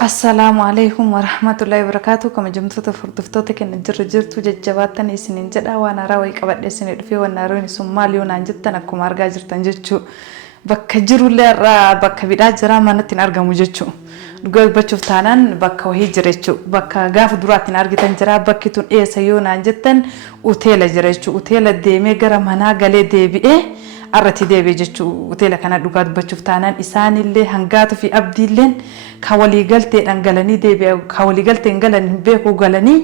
Assalamu alaikum warahmatullahi wabarakatuh. Kama jamtoota furdiftoota kenna jirtu jajjabaatan isiniin jedha waan haaraa wayii qabadhe isinii dhufee waan haaroon sun maal yoonaan jettan akkuma argaa jirtan jechuu bakka jirullee irraa bakka bidhaa jira manatti hin argamu jechuu dhugaa dubbachuuf taanaan bakka wahii jira jechuu bakka gaafa duraatti hin argitan jira bakki tun eessa yoonaan jettan hoteela jira jechuu hoteela deemee gara manaa galee deebi'ee arrati deebi'ee jechuu hoteela kana dhugaa dubbachuuf taanaan isaanillee Hangaatuu fi abdiilleen ka walii galteedhaan galanii deebi'ee ka walii galteen galan hin beeku galanii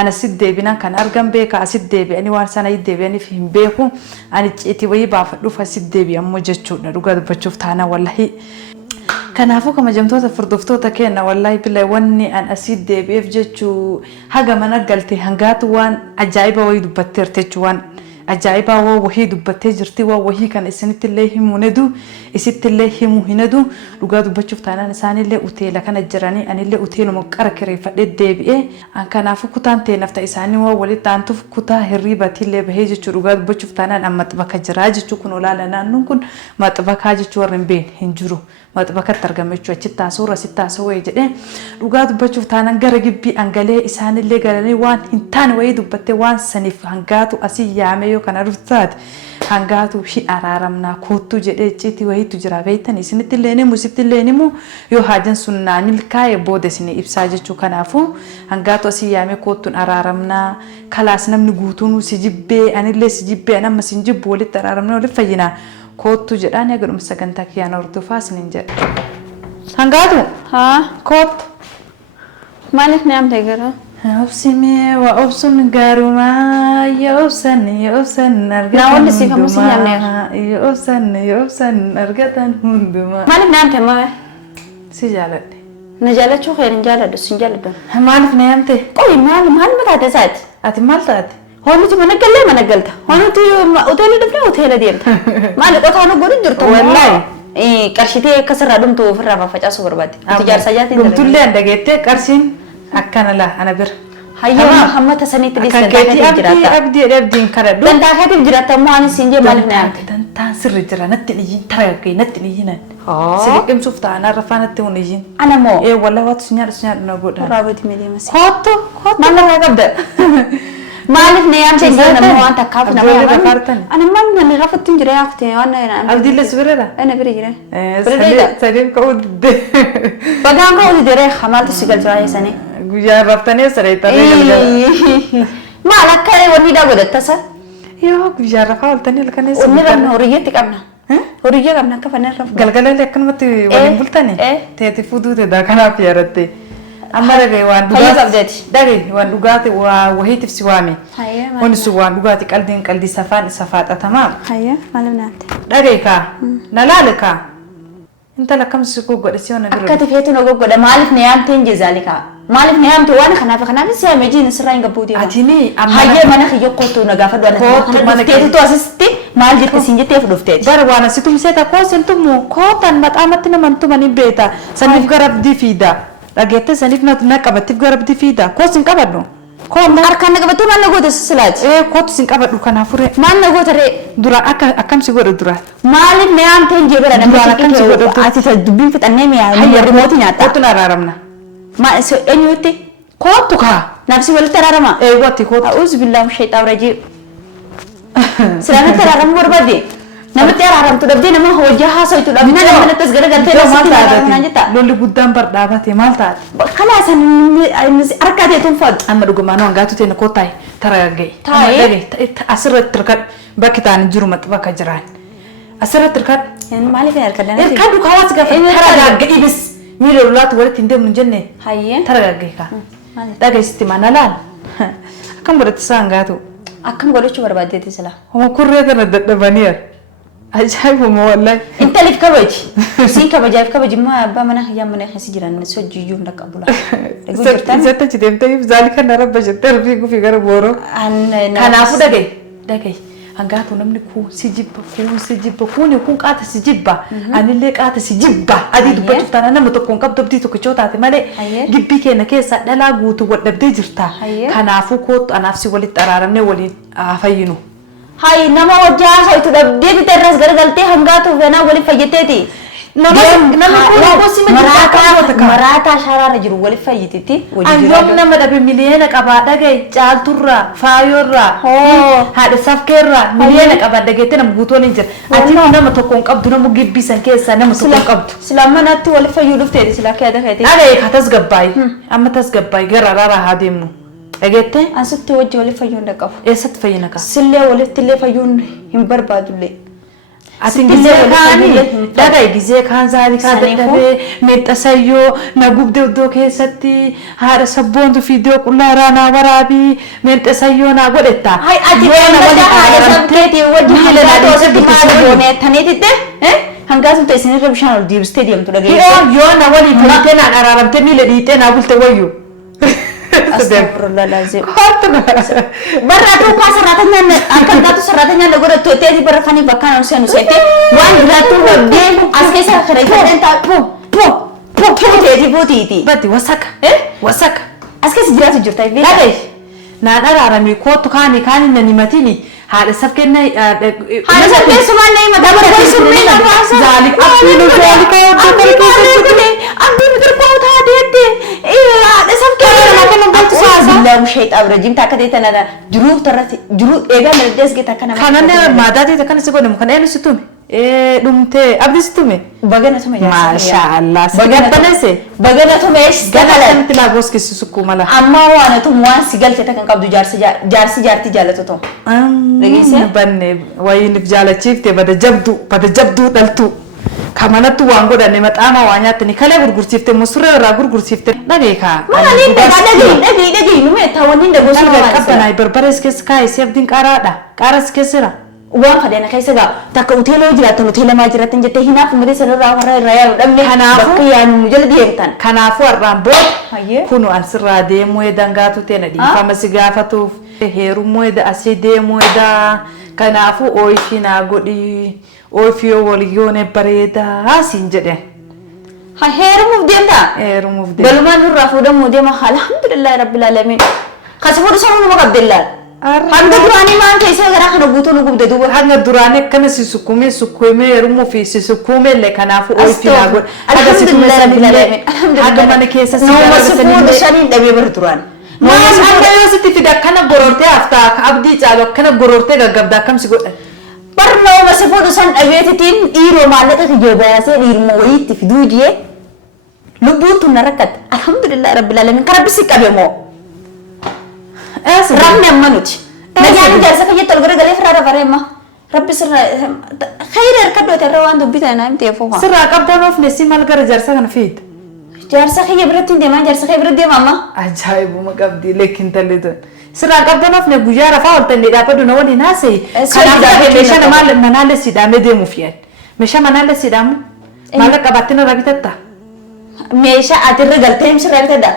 ana sit deebinaan kan argan beeka asit deebi'anii waan sana deebi'aniif hin beeku ani ciitii wayii baafadhuuf asit deebi'ammoo jechuudha dhugaa dubbachuuf taanaan wallahi kanaafuu kama jamtoota furdiftoota kenna wallahi billahi wanni an asit deebi'eef jechuu haga mana galtee Hangaatuu waan ajaibaa wayii dubbatteerti jechuu waan ajaibaa wahii dubbattee jirti wahii kan isinittillee himu nedu isittillee himu hinedu dhugaa dubbachuuf taanaan isaanillee hoteela kana jiranii anillee hoteeluma qara kireeffadhee deebi'ee an kanaafuu kutaan teenafta isaanii walitti aantuuf kutaa hirribatillee bahee jechuu dhugaa dubbachuuf taanaan amma maxbaka jiraa jechuu kun olaala naannoon kun maxbakaa jechuu warri hin beekne hin jiru maxbakatti argame jechuu achitti taasoo asitti wayii jedhee dhugaa dubbachuuf taanaan gara gibbii angalee isaanillee galanii waan hin taane wayii dubbattee waan saniif Hangaatuu asii yaamee yoo kana dhuftaate Hangaatuu hi araaramnaa koottuu jedhee ciitii wayiitu jira beeytan isinittillee nimu isittillee nimu yoo haajan sun naa milkaa'e booda isin ibsaa jechuu kanaafuu Hangaatuu asii yaamee koottuun araaramnaa kalaas namni guutuun si jibbee anillee si jibbee anamma sin jibbu walitti araaramnaa walitti fayyinaa koottuu jedhaan eegadhuma sagantaa kiyyaan hordofaa isiniin jedha. Hangaatuu koottu maaliif ni amtee gara? Obsime wa obsun garuma ya obsan argatan na wanda si kamu sin yamne ya obsan argatan hunduma maaliif ni amtee ma si jaaladhe na jaalachuu khairin jaaladhu sin jaaladhu maaliif ni amtee qoy maal mata tasaati ati maal taate honuti mana galle mana galta honuti hoteela dhufne hoteela deemta maal qotaanu godhu jirtu wallahi qarshitee kasarraa dhumtu ofirraa faffacaasu barbaade ati jaarsa jaatiin dhumtullee andageettee qarshiin akkana la ana bir hayya hamma tasaniitti dhiisan taatee jiraata abdiin kana dhu dan taatee jiraata moo ani sinje maaliif na amte dan taan sirri jira natti dhiyin taragay natti dhiyinan siqimsuuf taana rafaanatti huniyin ana moo wallahi waatu sunyaa na godha raabati meedimasi kootu maal na qabda maaliif ne amte ngana moo anta kaaf na ana man na rafatun jira yaaqte wana abdilla sibirada ana biri jira sadin ko udde bagaan ko udde re khamalta sigal jaya sane guyyaa raftanii sareetanii galgal maal akka wanni daa godhattasa yoo guyyaa rafaa oltanii halkanii wanni ran horiyyatti qabna horiyya qabna akka fanaan rafu galgalee akkanumatti waliin bultanii teeti fuduute daa kanaaf yaadatte amma dhagee waan dhugaati wahiitiif si waame wani sun waan dhugaati qalbii safaan isa faaxatamaa maaliif naante dhagee kaa na laale kaa intala kamsi ko godhe si ona akka tafeetu na goggoda maaliif ne yaamteen jezaalika maaliif ne yaamte waan kanaaf si amejiin sirraa hin gabbuuti atini hayyee mana kiyyo kottu na gaafa du'an mana teetu asisti maal jirti sin jettee fudhufteeti bara waan asitum seeta ko sintumu kootan maxaamatti naman tumani beeta sanif garabdi fiida dhageette sanif na qabattif garabdi fiida ko sin qabadhu ko harkaan na qabattu maal na goota silaati kootu sin qabadhu kanaafure maal na goota ree dura akkam si godhu dura maaliif ne yaamteen jeebara na akkam si godhu ati ta dubbiin fixannee miyaa rimooti nyaata kootu na araaramna ما إنيوتي كوتك نفسي ولا ترارما واتي كوت أعوذ بالله من الشيطان الرجيم سلامة ترارم وربدي نما ترارم تدبدي نما هو جهاز سويت لابنا لما نتسجل قلت له ما تعرف لولي قدام بردابتي ما تعرف خلاص أركضي تنفض أما رجوع ما نوعاتو تين كوتاي ترى جاي أسرت تركت بكتان جرمت بكجران أسرت تركت يعني ما لي في أركضنا كادو خلاص قفل ترى جاي بس ميلو لا تولد تندم من جنة هاي ترى جيكا ده جاي استمانا لان كم بدت سانغاتو أكم قالوا شو بربادي تسلا هو كل رجل ندد بنير أجايب ما والله أنت اللي في كبج سين كبج في كبج ما بمنا يا منا خسي جيران نسوي جيجوم لك أبولا زت تجدم تيجي ذلك أنا رب بجتر فيكو في غير بورو أنا أفو ده جاي Hangaatuu namni kun si jibba kun qaata si jibba anillee qaata si jibba adii dubbachuuf taana nama tokkoon qabdu abdii tokkichoo taate malee gibbii keenya keessa dhalaa guutuu wal dhabdee jirta kanaafuu kootu anaaf si walitti araaramnee waliin fayyinu hayi nama wajjaa soitu dhabdee biterras garagaltee Hangaatuu fenaa waliin fayyatteeti Maraataa sharaara jiru waliif fayyititti. Ayyoom nama dhabe miliyoona qabaa dhagaye caalturraa faayoorraa haadha safkeerraa miliyoona qabaa dhageetti nama guutuu waliin jira. Ati nama tokkoon qabdu nama gibbisan keessaa nama tokkoon qabdu. Silaa manaatti waliif fayyuu dhufteeti silaa kee adakayte. Dhagaye ka tasgabbaay amma tasgabbaay gara raaraa haa deemnu. Dhageette? Asitti wajji waliif fayyuu hin dhaqqabu. Eessatti fayyina qaba? Sillee walitti illee fayyuun hin barbaadullee. Asin gizee kaanii dhagaye gizee kaan zaarii kaa dadhabee meexxasayyoo na gubdee iddoo keessatti haadha sabboontu fiidiyoo qullaa raanaa waraabii meexxasayyoo naa godhetta. Hai ati deemata haadha sabkeetii wajji hangaatuu osatti maal gooneettaniititte hangaatuun ta'e isinirra bishaan ol diibistee deemtu dhageesse. Yoo na walii filatee naan araaramtee miila dhiitee naa bulte wayyu. Astagfirullah lazim. Barraatu pas seratanya akan katu seratanya nego de tete di barafani bakkan on senu sete wan gratu de askesa kerja dan tak po tete putiti. Bati wasak wasak askes jelas jurtai bi. Ade na arami ko to kani nani matini hada sabkenna hada sabken suman nahi mata barkai summe na wasa zalik abdul zalika abdul mikir ko tha dete hada sabken billahi shaytan rajim takate tanada juru tarati juru ega merdes kita kana kanane madati takana sigodum kana enu situme dumte abdi situme bagana tume mashallah bagana tume gana tila boski suku mala amma wana tum wan sigal keta kan kabdu jarti jalatu to regise banne wayin jalachifte bada jabdu daltu kamanatu wango da ne matama wanyatti ni kale gurgursifte musure ra gurgursifte dage ka dage nume tawanin da gosu da kabana barbares kes kai sefdin qarada qaras kesira waan fadena kai saga takka utelo jiratan utela ma jiratan jette hinaaf mudee sanarra warra raya damne bakka yaan mujaldi yemtan kanafu arrambo kunu ansira demo edangatu tena di fama sigafatu herumo eda asidemo eda kanafu oishina godi oifio walione bareda asin jede ha herumu denda baluman rafuda mudema alhamdulillah rabbil alamin khasbu sanu ma qabdillah hanga durani man kaisa gara kana buto nu gubde dubo hanga durani kana sisukume herumu fi sisukume le kanafu oifina god aga alhamdulillah rabbil alamin aga man kaisa sanu sani dabe bar durani mas anda yo siti fida kana gororte afta abdi chalo kana gororte gagabda kam si god barno masifudu san abetitin iro malaka kejobase irmo witi fidudiye lubutu narakat alhamdulillah rabbil alamin karabisi kabemo رحمة منوج نجاني جالسة كي تلقى رجالي فرارة فريمة ربي سر خير أركب له ترى وان دبي تنا يم تيفوها سر أركب تنوف نسي مالك جالسة كان فيد جالسة كي برتين دي ما جالسة كي برد دي ماما عجائب ما قبدي لكن تلدون سر أركب تنوف نبوجارة فاول تندي دابا دون ودي ناسي كلام ده مشان مال منال سيدام دي مفيد مشان منال سيدام مالك أبتنا ربيتها مشان أترى رجال سر ربيتها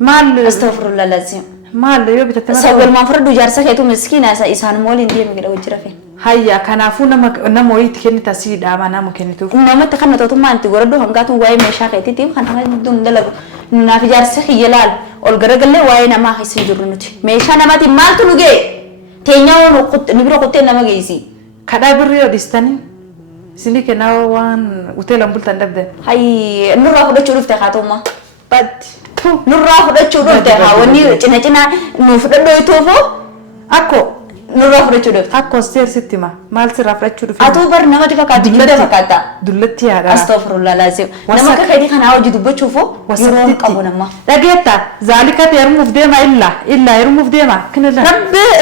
مال استغفر الله لازم مال يو بتتنا سأقول ما فرد جالسة كي تو مسكين أسا إنسان مول إندي مقدر وجرفين هيا كنافو نما ويتكني تسيد أما نما كنيتو نما تكنا تو ما أنت قردو هنگاتو واي مشاكل تيم خنا دون دلب نافي جالسة كي يلال والغرقل واي نما هيسي جرنوتي مشا نما تي مال تلوجي تينيو نبرو كتير نما جيسي كذا بريو ديستاني سيني كناوان وتلام بولتان دبده هاي نروح وده شروف تخاتو ما بد nurraa fudhachuu dhufte haawwanni cina nu fudhadhoo ituufu akko nurraa fudhachuu dhufte akko seersittima maal sirraa fudhachuu dhufte atuu bar namatti fakkaatu jidda fakkaata dullatti yaadha astaghfirullah laazim nama akka keetii kana hojii dubbachuufu yeroo qabu nama dhageetta zaalika heerumuuf deema illa heerumuuf deema kinilla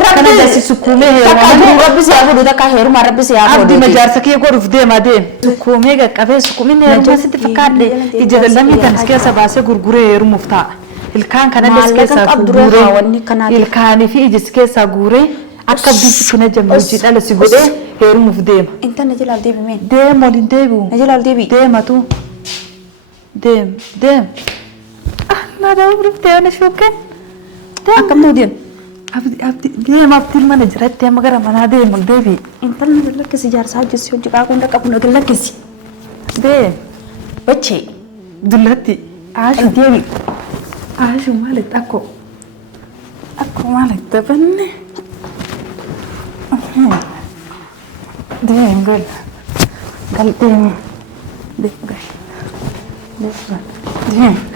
rabbi dasi sukkuumee heeruma rabbi si yaa fuudhu takka heeruma rabbi si yaa fuudhu abdi majaarsa kee godhuuf deema sukkuumee qaqqabee sukkuumin heeruma sitti fakkaadhe ija dallamii kan keessa baasee gurguree heerumuuf ta'a ilkaan kana keessa guuree ilkaanii fi ijis keessa guuree akka bisi kuna jammuuji dhala si godhee heerumuuf deema. Inta na jalaal deebi meen. Deem waliin deebi'u. Na jalaal deebi. Deematu. Deem. Na daawuu dhuftee ana shookkeen. Akkam ta'u deem. Abdi deem abdi mana jiratti amma gara manaa deemu deebi. Inta na lakkisi jaarsaa hojjesi hojii qaaquu hin qabu na lakkisi. Deem. Bachee. Dullatti. Aashu deebi. Aashu maalitti akko maalitti banne. Deem gal deemi. Deep, guys. Deep.